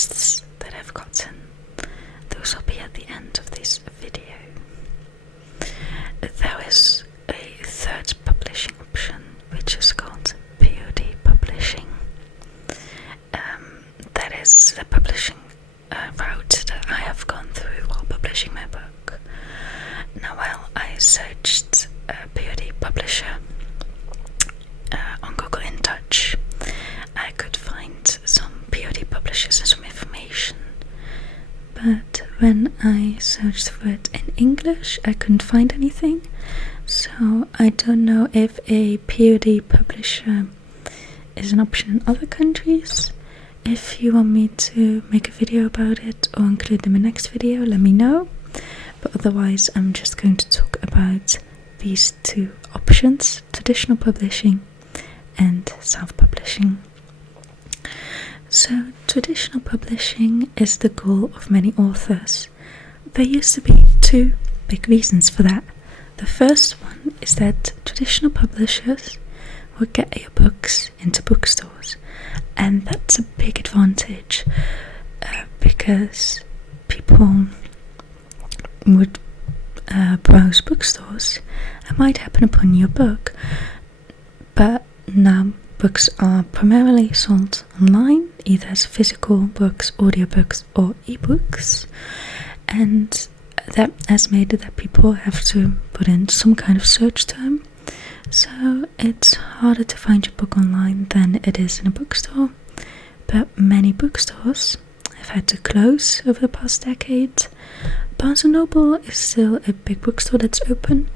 requests that I've gotten. Those will be at the end of this video. There is a third publishing option, which is called POD publishing. That is the publishing route that I have gone through while publishing my book. Now, while I searched POD publisher on Google in Dutch, I could find some POD publishers and some information. But when I searched for it in English, I couldn't find anything. So I don't know if a POD publisher is an option in other countries. If you want me to make a video about it or include them in the next video, let me know. But otherwise, I'm just going to talk about these two options: traditional publishing and self-publishing. So, traditional publishing is the goal of many authors. There used to be two big reasons for that. The first one is that traditional publishers would get your books into bookstores, and that's a big advantage because people would browse bookstores and might happen upon your book. But now books are primarily sold online, either as physical books, audiobooks, or ebooks, and that has made it that people have to put in some kind of search term. So it's harder to find your book online than it is in a bookstore. But many bookstores have had to close over the past decade. Barnes & Noble is still a big bookstore that's open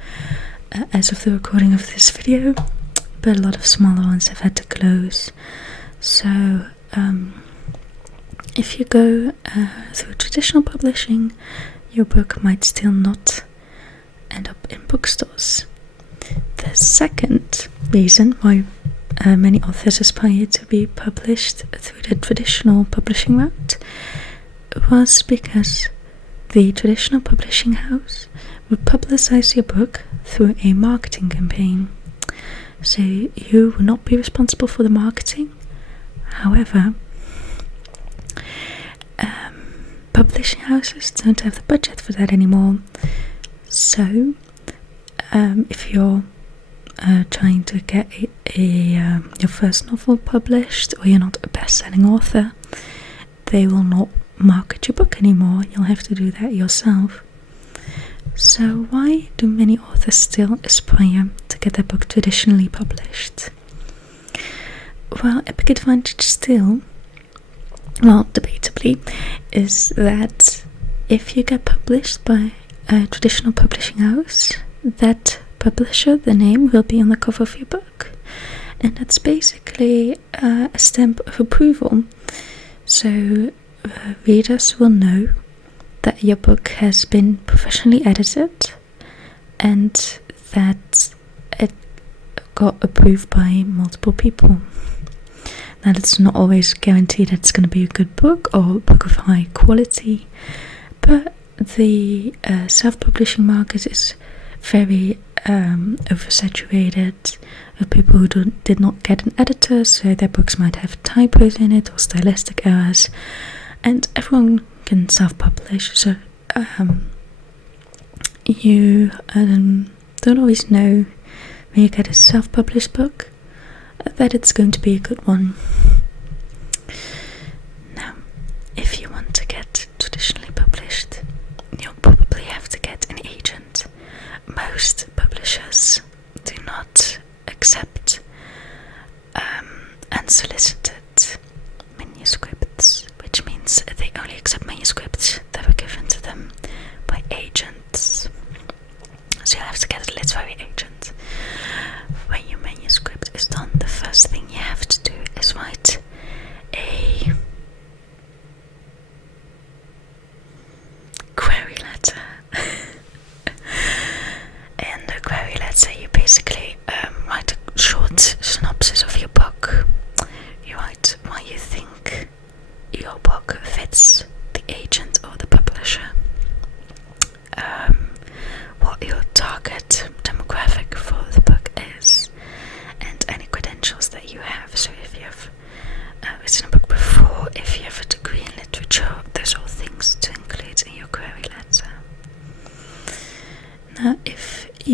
as of the recording of this video, but a lot of smaller ones have had to close. So if you go through traditional publishing, your book might still not end up in bookstores. The second reason why many authors aspire to be published through the traditional publishing route was because the traditional publishing house would publicize your book through a marketing campaign. So you will not be responsible for the marketing. However, publishing houses don't have the budget for that anymore. So if you're trying to get your first novel published, or you're not a best-selling author, they will not market your book anymore. You'll have to do that yourself. So why do many authors still aspire to get their book traditionally published? Well, a big advantage still, well, debatably, is that if you get published by a traditional publishing house, that publisher, the name, will be on the cover of your book. And that's basically a stamp of approval. So readers will know that your book has been professionally edited and that it got approved by multiple people. Now, it's not always guaranteed that it's going to be a good book or a book of high quality, but the self-publishing market is very oversaturated with people who did not get an editor, so their books might have typos in it or stylistic errors, and everyone can self-publish, so you don't always know when you get a self-published book that it's going to be a good one. Now, if you want to get traditionally published, you'll probably have to get an agent. Most publishers do not accept unsolicited manuscripts, which means they only accept manuscripts that were given to them by agents. So you'll have to get a literary agent. When your manuscript is done, the first thing you have to do is write a query letter. In the query letter, you basically write a short synopsis of your book. You write why you think your book fits the agent or the publisher, what your target demographic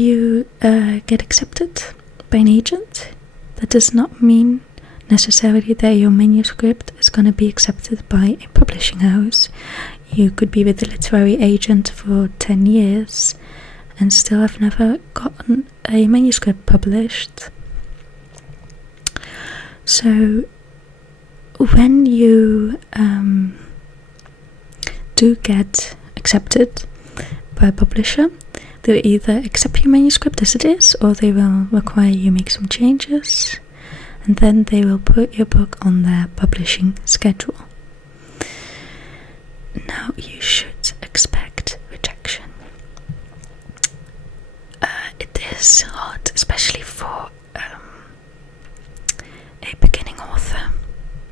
you get accepted by an agent, that does not mean necessarily that your manuscript is going to be accepted by a publishing house. You could be with the literary agent for 10 years and still have never gotten a manuscript published. So when you do get accepted by a publisher, they'll either accept your manuscript as it is, or they will require you make some changes, and then they will put your book on their publishing schedule. Now you should expect rejection. It is hard, especially for a beginning author,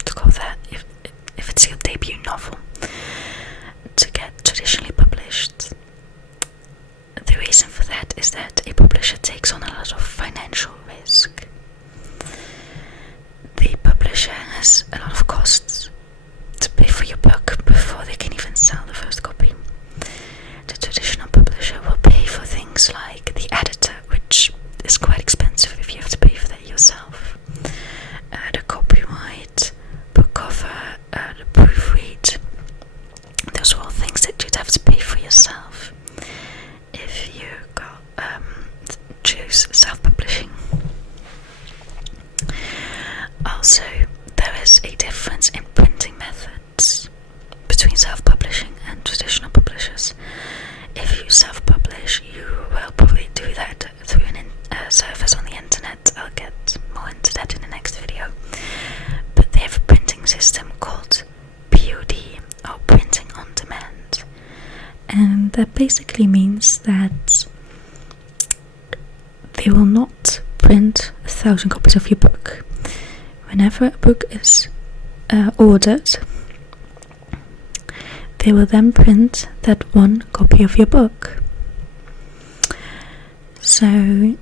to go that if it's your debut novel, to get traditionally published. The reason for that is that a publisher takes on a lot of financial risk. The publisher has a lot of costs to pay for your book before they can even sell the first copy. The traditional publisher will pay for things like the editor, which is quite expensive if you have to pay for that yourself. The copyright, book cover, the proofread. Those are all things that you'd have to pay for yourself if you choose self-publishing. Also, there is a difference in printing methods between self-publishing and traditional publishers. If you self-publish, you will probably do that through a service on the internet. I'll get more into that in the next video. But they have a printing system called POD, or printing on demand. And that basically means that they will not print 1,000 copies of your book. Whenever a book is ordered, they will then print that one copy of your book. So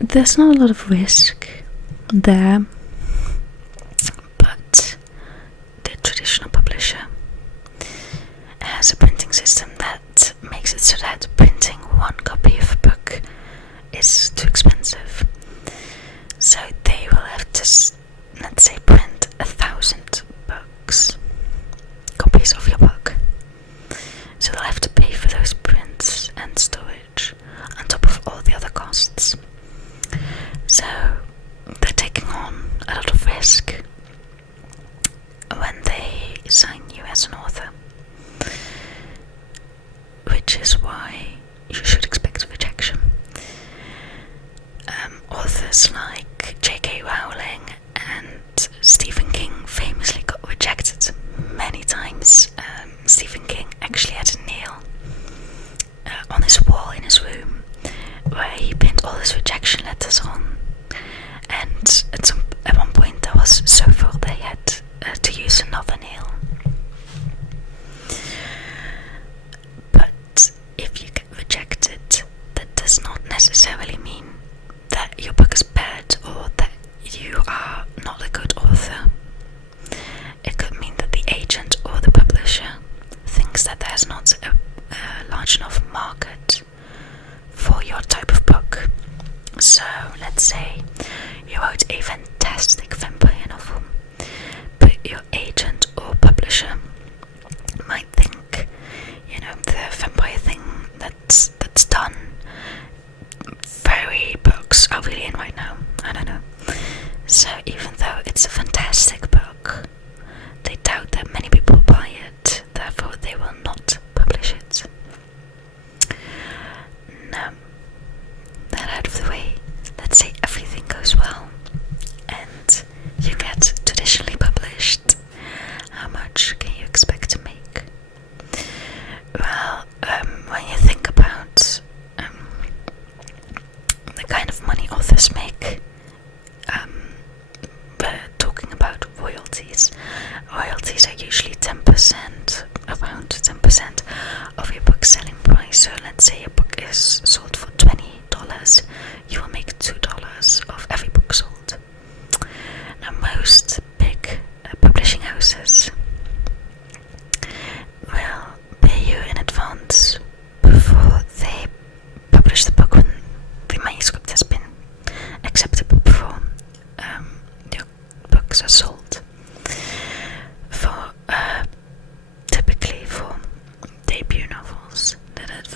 there's not a lot of risk there, but the traditional publisher has a printing system that makes it so that printing one copy of a book is too expensive. So they will have to, let's say, print 1,000 copies of your book. So they'll have to pay for those prints and storage on top of all the other costs. So they're taking on a lot of risk when they sign you as an author, which is why you should expect rejection. Authors like J.K. Rowling and Stephen King famously got rejected many times. Stephen King actually had a nail on his wall in his room where he pinned all his rejection letters on, and at one point that was so full they had to use another nail. But if you get rejected, that does not necessarily mean that your book is bad or that you are not a good author. It could mean that the agent or the publisher thinks that there's not a large enough market for your type of book. So let's say you wrote a fantastic vampire novel, but your agent or publisher might think, the vampire thing that's done, fairy books are really in right now. I don't know. So even though it's a fantastic book, they doubt that many people buy it, therefore they will not publish it. Now, that out of the way, let's say everything goes well and you get traditionally published. How much can you expect to make? Well, when you think about the kind of money authors make, we're talking about royalties. Royalties are usually 10%, around 10% of your book selling price. So let's say a book is sold for $20, you will make $2 of every book sold. Now most big publishing houses will pay you in advance before they publish the book when the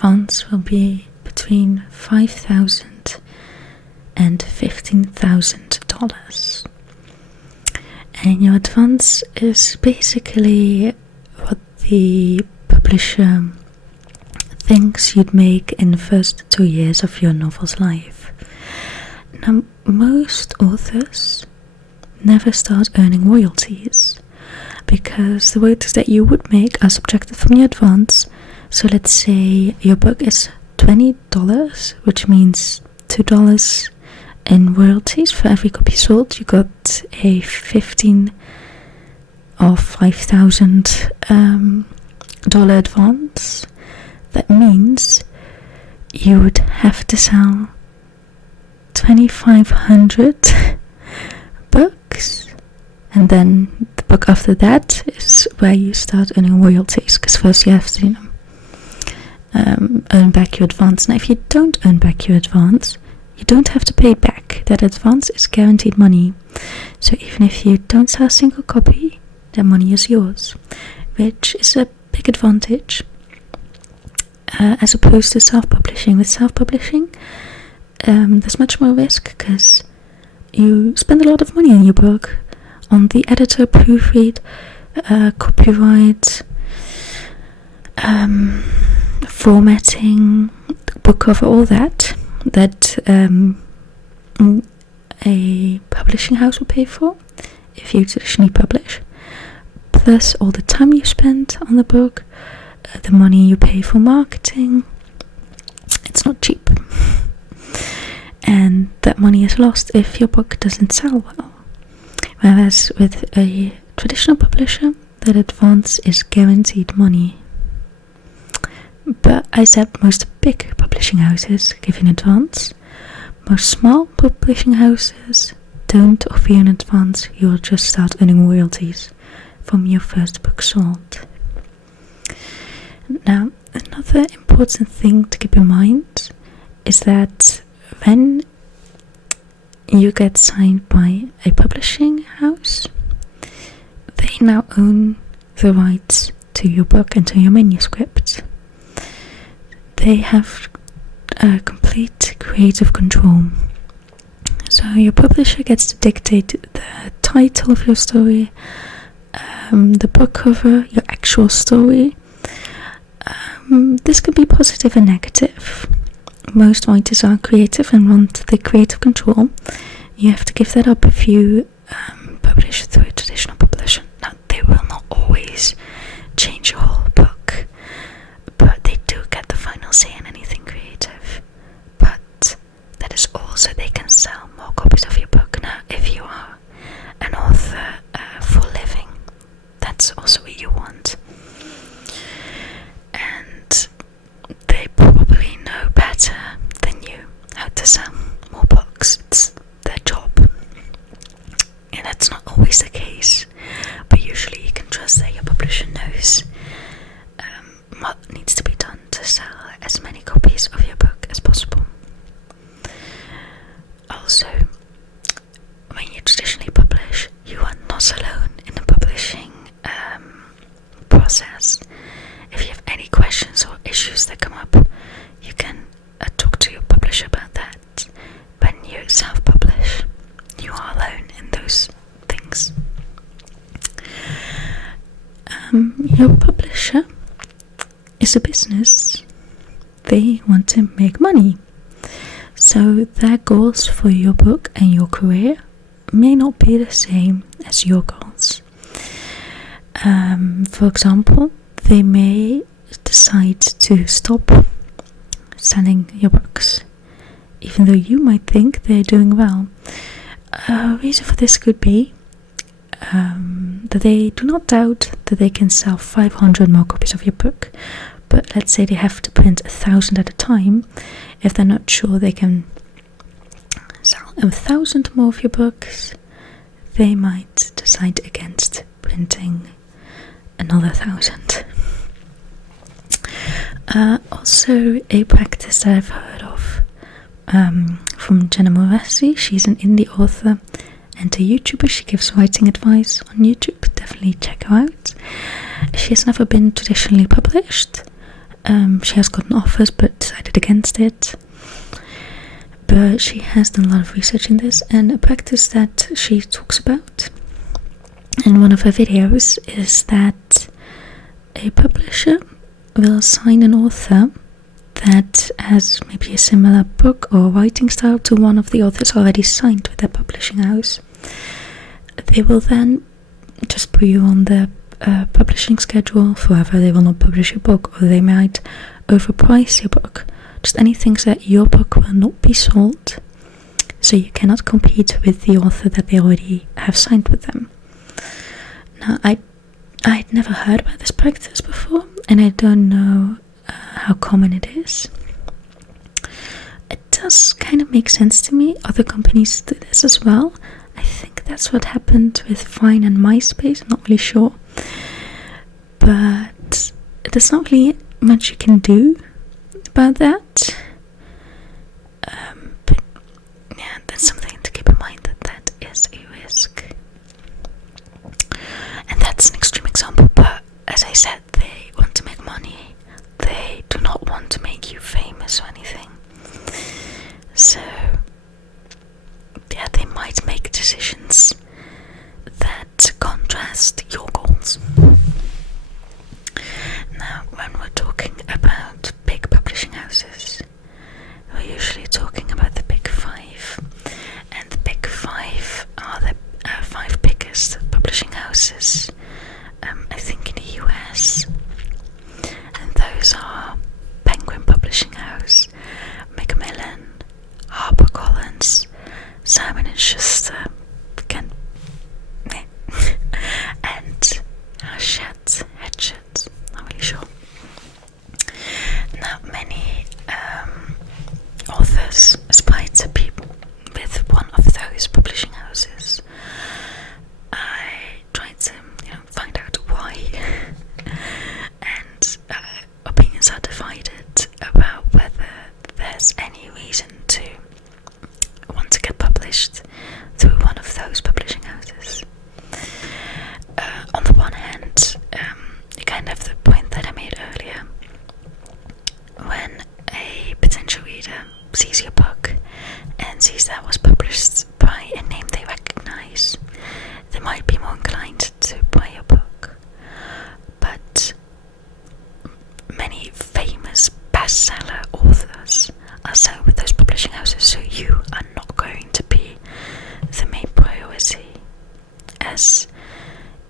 advance will be between $5,000 and $15,000. And your advance is basically what the publisher thinks you'd make in the first 2 years of your novel's life. Now, most authors never start earning royalties because the royalties that you would make are subtracted from your advance. So let's say your book is $20, which means $2 in royalties for every copy sold. You got a $15,000 or $5,000 advance. That means you would have to sell 2,500 books, and then the book after that is where you start earning royalties, because first you have to earn back your advance. Now if you don't earn back your advance, you don't have to pay it back. That advance is guaranteed money, so even if you don't sell a single copy, that money is yours, which is a big advantage as opposed to self-publishing. With self-publishing, there's much more risk because you spend a lot of money on your book, on the editor, proofread, copyright, formatting, book cover, all that a publishing house will pay for if you traditionally publish, plus all the time you spend on the book, the money you pay for marketing. It's not cheap. And that money is lost if your book doesn't sell well. Whereas with a traditional publisher, that advance is guaranteed money. But I said most big publishing houses give an advance. Most small publishing houses don't offer you an advance. You'll just start earning royalties from your first book sold. Now, another important thing to keep in mind is that when you get signed by a publishing house, they now own the rights to your book and to your manuscript. They have complete creative control. So your publisher gets to dictate the title of your story, the book cover, your actual story. This could be positive and negative. Most writers are creative and want the creative control. You have to give that up if you publish through a traditional publisher. Now, they will not always change your whole book, but they do get the final say in anything creative. But that is also they can sell more copies of your book. Now, if you are an author for a living, that's also what you want. And they probably know better than you how to sell more books. It's their job. And that's not always the case, but usually you can trust that your publisher knows what needs to be done to sell as many copies of your book as possible. Also, when you traditionally publish, you are not alone in the publishing process. If you have any questions or issues that come up, you can talk to your publisher about that. When you self-publish, you are alone in those things. Your publisher is a business. They want to make money. So their goals for your book and your career may not be the same as your goals. For example, they may decide to stop selling your books, even though you might think they're doing well. A reason for this could be that they do not doubt that they can sell 500 more copies of your book, but let's say they have to print 1,000 at a time. If they're not sure they can sell 1,000 more of your books, they might decide against printing another 1,000. Also, a practice that I've heard of from Jenna Morassi. She's an indie author and a YouTuber. She gives writing advice on YouTube. Definitely check her out. She has never been traditionally published, She has gotten offers but decided against it. But she has done a lot of research in this, and a practice that she talks about in one of her videos is that a publisher will assign an author that has maybe a similar book or writing style to one of the authors already signed with their publishing house. They will then just put you on the publishing schedule forever. They will not publish your book, or they might overprice your book. Just anything so that your book will not be sold, so you cannot compete with the author that they already have signed with them. Now, I'd never heard about this practice before, and I don't know how common it is. It does kind of make sense to me. Other companies do this as well. I think that's what happened with Vine and MySpace. I'm not really sure, but there's not really much you can do about that. But yeah, that's something to keep in mind, that is a risk. And that's an extreme example, but as I said, they want to make money. They do not want to make you famous or anything. So yeah, they might make decisions that contrast your goals. Now, when we're talking about big publishing houses, we're usually talking about the big five. And the big five are the five biggest publishing houses, I think, in the US. And those are Penguin Publishing House, Macmillan, HarperCollins, Simon & Schuster, and Hachette, not really sure. Now, many authors aspire to be with one of those publishing houses. I tried to find out why, and opinions are divided about whether there's any reason to want to get published through one of those publishing houses. On the one hand, you kind of have the point that I made earlier. When a potential reader sees your book and sees that it was published by a name they recognize, they might be more inclined to buy your book. But many famous bestseller authors are signed with those publishing houses, so you are not going to be the main priority as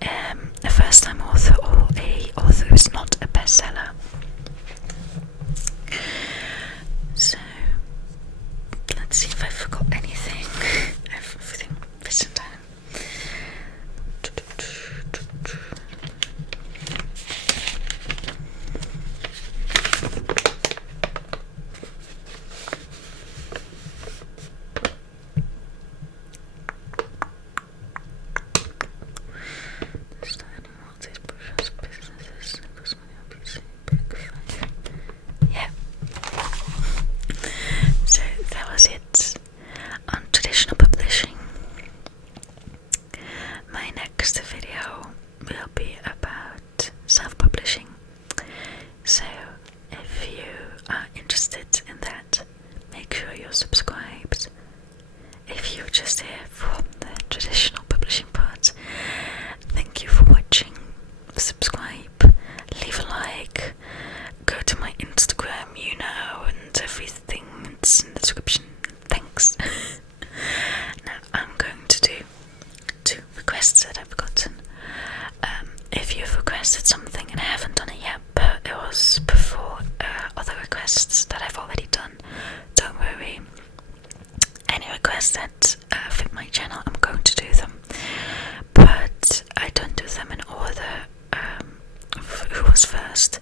a first-time author or a author who's not a bestseller. So let's see if I forgot anything. I have everything written down. Yeah. So that was it on traditional publishing. My next video will be about self-publishing. So if you are interested in that, make sure you're subscribed. If you're just here for the traditional publishing part, thank you for watching. Subscribe, leave a like, go to my Instagram, and everything is in the description. Thanks. Now I'm going to do 2 requests that I've gotten. If you've requested something and I haven't done it yet, but it was before other requests that I've already done, don't worry. Any requests that fit my channel, I'm going to do them. But I don't do them in order who was first.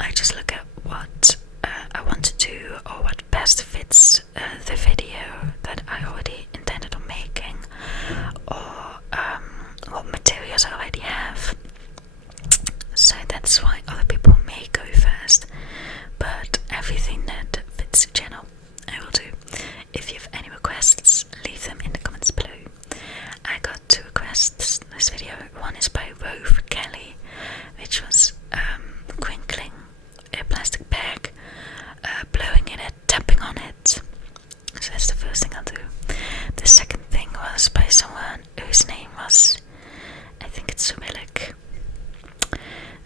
I just look at what I want to do, or what best fits the video that I already intended on making, or what materials I already have. So that's why other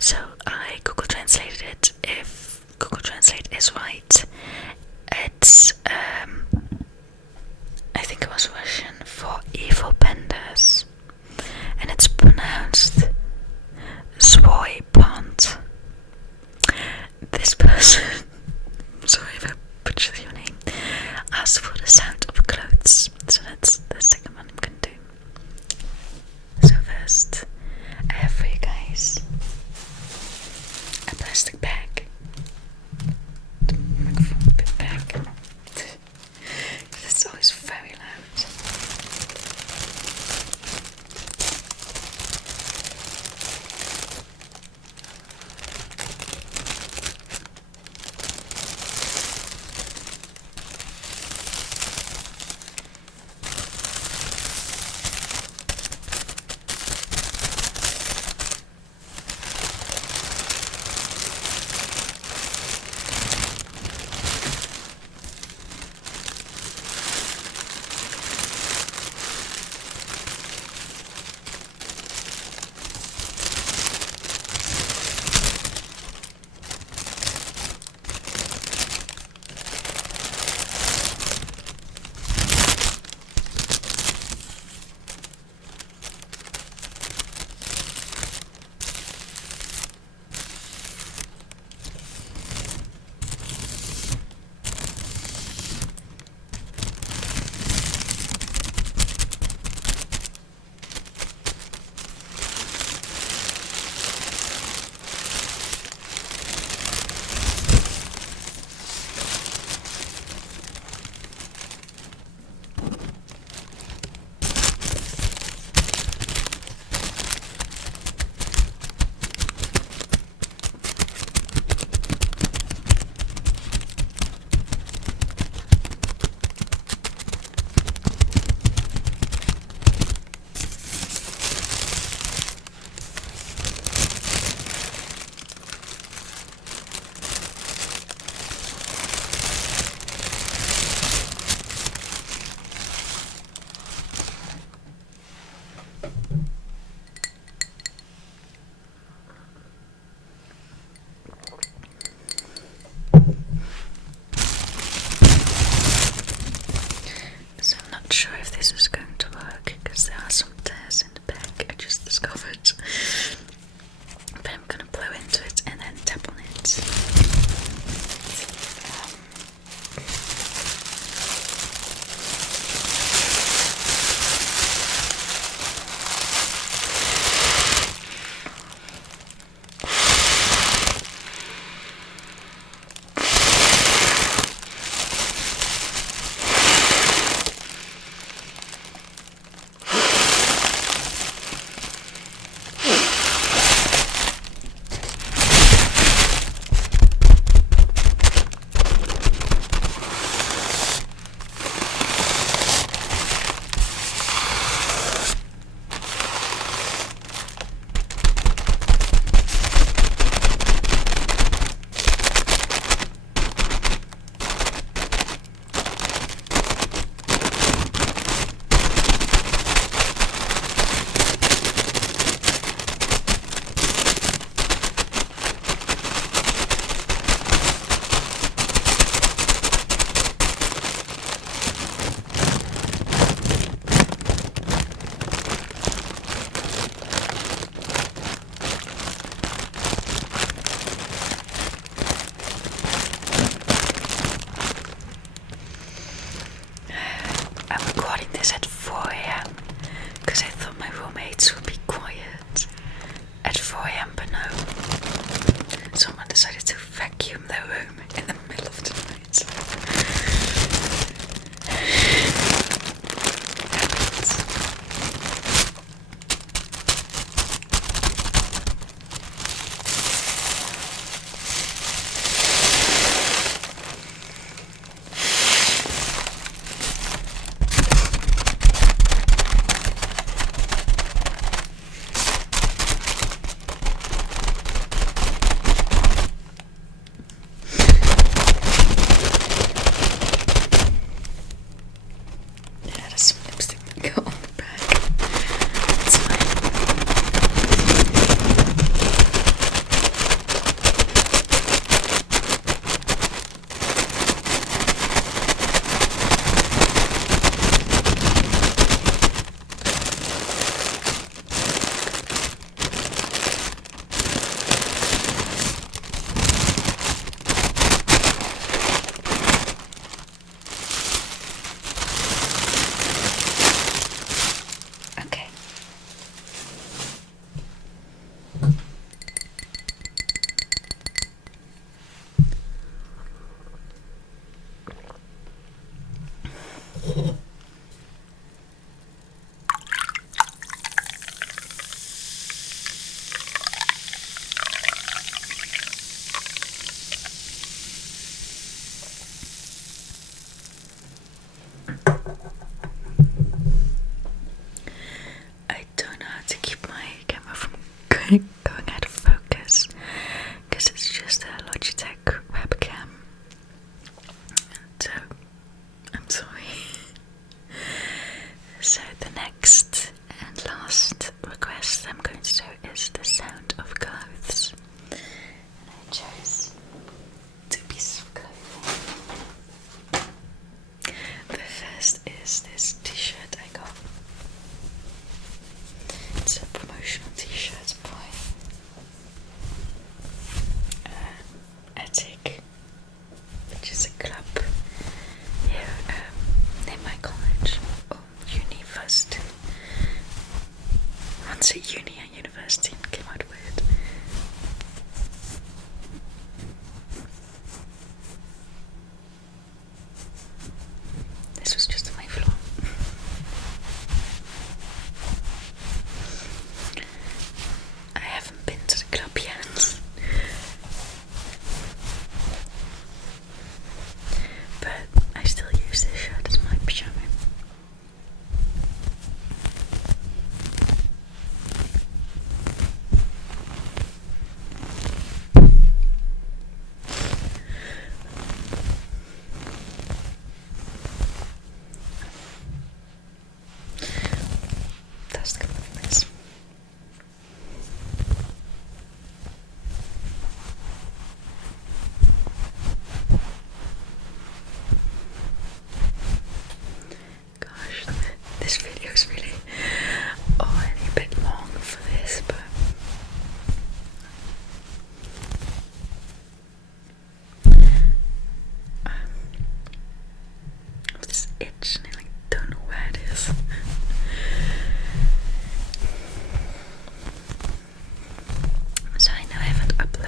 So I Google translated it. If Google Translate is right, it's I think it was Russian for evil pandas, and it's pronounced Svoy Pont. This person, sorry if I butchered your name, asked for the sound of clothes, so that's the second one I'm going to do. So first, I have for you guys a plastic bag. The microphone a bit back. It's always very loud. So I'm not sure if this is going to work because there are some tears in the bag I just discovered. But I'm gonna blow into it and then tap on it. This at 4 AM because I thought my roommates would be quiet at 4 AM, but no. Someone decided to vacuum their room in the middle of the night.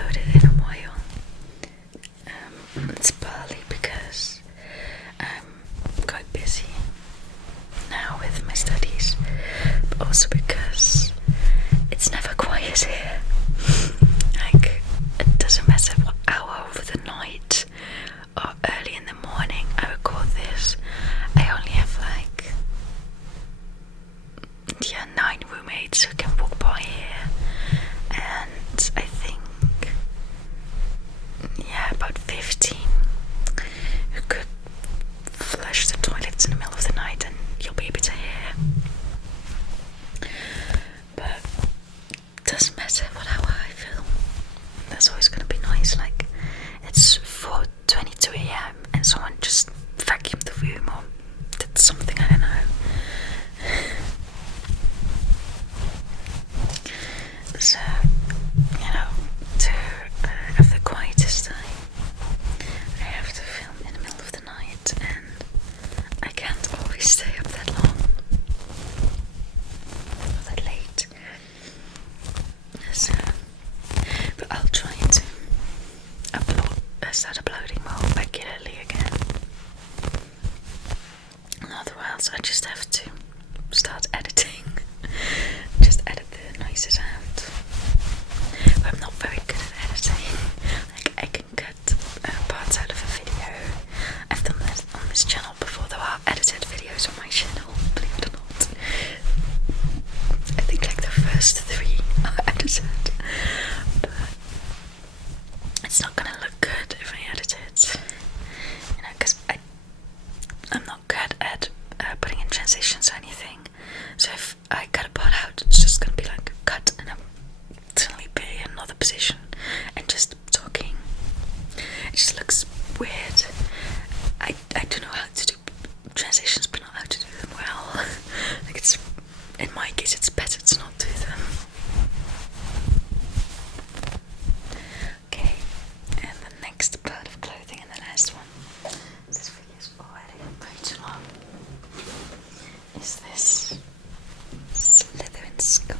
uploaded in a while. It's partly because I'm quite busy now with my studies, but also because it's never quiet here. Like, it doesn't matter what hour of the night or early in the morning I record this, I only have 9 roommates who can walk by here, and I think about 15 who could flush the toilets in the middle of the night and you'll be able to hear. But it doesn't matter what hour I film, that's always going to be nice. Like, it's 4:22 a.m. and someone just vacuumed the room or did something, I don't know. So, to have the quietest time, I have to film in the middle of the night, and I can't always stay up that long or that late. So, but I'll try to start uploading more regularly again. Otherwise, I just have to start editing. Just edit the noises out. But I'm not very good at editing. Like, I can cut parts out of a video. I've done that on this channel before. There are edited videos on my channel, believe it or not. I think like the first 3 are edited. But it's not gonna look good if I edit it. Because I'm not good at putting in transitions or anything. So if I cut a part out, it's just gonna be like a cut and I'm suddenly be in another position and just talking. It just looks weird. I don't know how to do transitions, but not how to do them well. Like, it's, in my case, it's better to not do them. Okay, and the next part of clothing and the last one. This video is already way too long. Is this Slytherin scarf?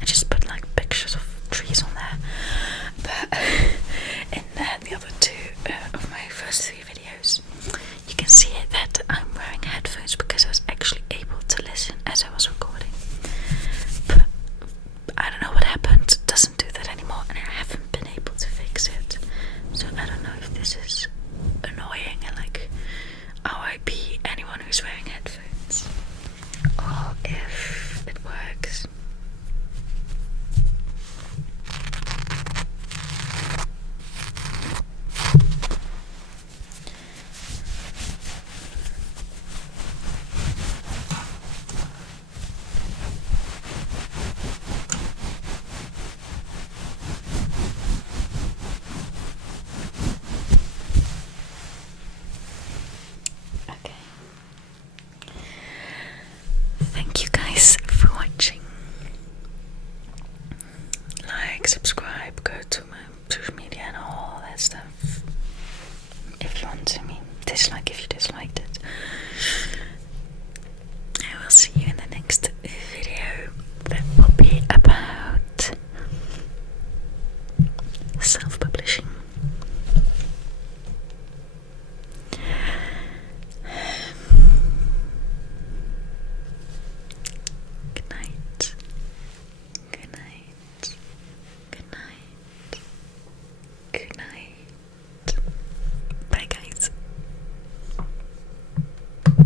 I just